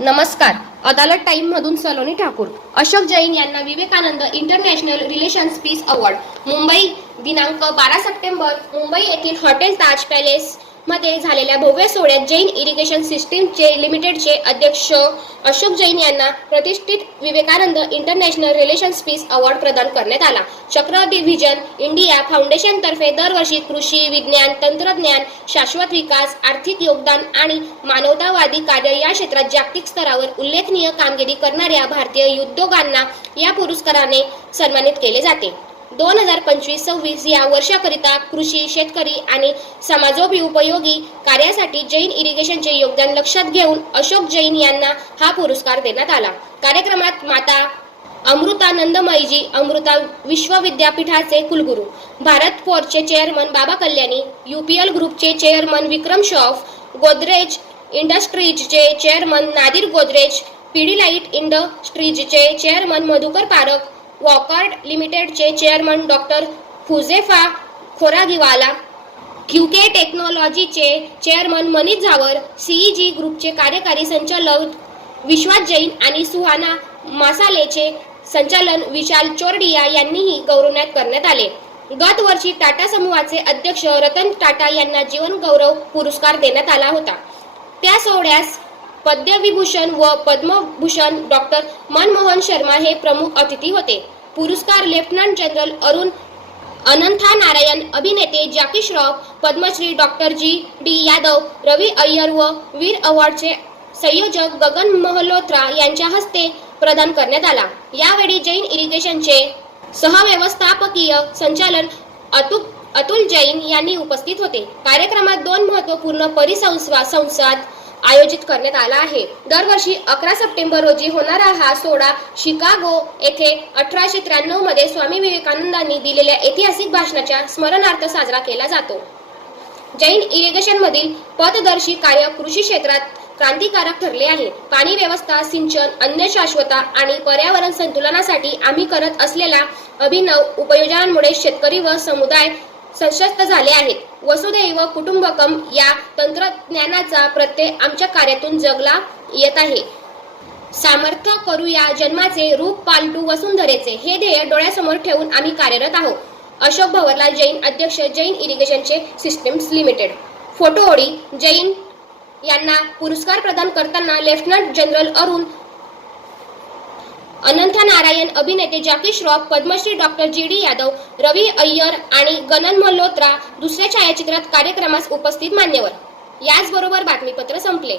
नमस्कार. अदालत टाइम मधून सलोनी ठाकूर. अशोक जैन यांना Vivekanand international relations peace award. Mumbai दिनांक 12 सप्टेंबर. मुंबई येथील हॉटेल ताज पॅलेस मध्ये झालेल्या भव्य सोहळ्यात जैन इरिगेशन सिस्टीमचे लिमिटेडचे अध्यक्ष अशोक जैन यांना प्रतिष्ठित Vivekananda international relations peace award प्रदान करण्यात आला. चक्रवर्ती व्हिजन इंडिया फाउंडेशन तर्फे दरवर्षी कृषी, विज्ञान, तंत्रज्ञान, शाश्वत विकास, आर्थिक योगदान आणि मानवतावादी कार्य या क्षेत्रात जागतिक स्तरावर उल्लेखनीय कामगिरी करणाऱ्या भारतीय उद्योगांना या पुरस्काराने सन्मानित केले जाते. 2025-26 या वर्षाकरिता कृषी, शेतकरी आणि समाजोपयोगी कार्यासाठी जैन इरिगेशनचे योगदान लक्षात घेऊन अशोक जैन यांना हा पुरस्कार देण्यात आला. कार्यक्रमात माता अमृतानंदमयीजी अमृता विश्वविद्यापीठाचे कुलगुरू, भारत फोर्सचे चेअरमन बाबा कल्याणी, यूपीएल ग्रुपचे चेअरमन विक्रम शॉफ, गोदरेज इंडस्ट्रीजचे चेअरमन नादिर गोदरेज, पिडिलाइट इंडस्ट्रीजचे चेअरमन मधुकर पारख, वॉकर्ड लिमिटेडचे chairman doctor Huzefa खोरागीवाला, क्यूके टेक्नॉलॉजीचे chairman Manish झावर, CEZ ग्रुपचे कार्यकारी संचालक विश्वास जैन आणि सुहाना मसालेचे संचालन विशाल चोरडिया यांनीही गौरवण्यात करण्यात आले. गत वर्षी टाटा समूहाचे अध्यक्ष रतन टाटा यांना जीवन गौरव पुरस्कार देण्यात आला होता. त्या सोहळ्यास पद्मविभूषण व पद्मभूषण डॉक्टर मनमोहन शर्मा हे प्रमुख अतिथी होते. पुरस्कार लेफ्टनंट जनरल अनंथा नारायण, अभिनेते जॅकी श्रॉफ, पद्मश्री डॉक्टर जी.डी. यादव, रवी अय्यर व वीर अवॉर्डचे संयोजक गगन मल्होत्रा यांच्या हस्ते प्रदान करण्यात आला. यावेळी जैन इरिगेशनचे सहव्यवस्थापकीय संचालन अतुल जैन यांनी उपस्थित होते. कार्यक्रमात 2 महत्त्वपूर्ण परिसंवाद आयोजित करण्यात आला आहे. दरवर्षी 11 सप्टेंबर रोजी होणारा हा सोहळा शिकागो येथे 1893 मध्ये स्वामी विवेकानंदांनी दिलेल्या ऐतिहासिक भाषणाच्या स्मरणार्थ साजरा केला जातो. जैन इरिगेशनमधील पथदर्शी कार्य कृषी क्षेत्रात क्रांतिकारक ठरले आहे. पाणी व्यवस्था, सिंचन, अन्न शाश्वता आणि पर्यावरण संतुलनासाठी आम्ही करत असलेल्या अभिनव उपाययोजनांमुळे शेतकरी व समुदाय सशक्त झाले आहेत. वसुधैव कुटुंबकम या तंत्रज्ञानाचा प्रत्यय आमच्या कार्यातून जगला येत आहे. सामर्थ्य करूया जन्माचे, रूप पालटू वसुंधरेचे हे ध्येय डोळ्यासमोर ठेवून आम्ही कार्यरत आहोत. अशोक भवरला जैन, अध्यक्ष जैन इरिगेशनचे सिस्टीम्स लिमिटेड. फोटो ओळी. जैन यांना पुरस्कार प्रदान करताना लेफ्टनंट जनरल अनंथा नारायण, अभिनेते जॅकी श्रॉफ, पद्मश्री डॉक्टर जी.डी. यादव, रवी अय्यर आणि गगन मल्होत्रा दुसऱ्या छायाचित्रात कार्यक्रमास उपस्थित मान्यवर. याचबरोबर बातमीपत्र संपले.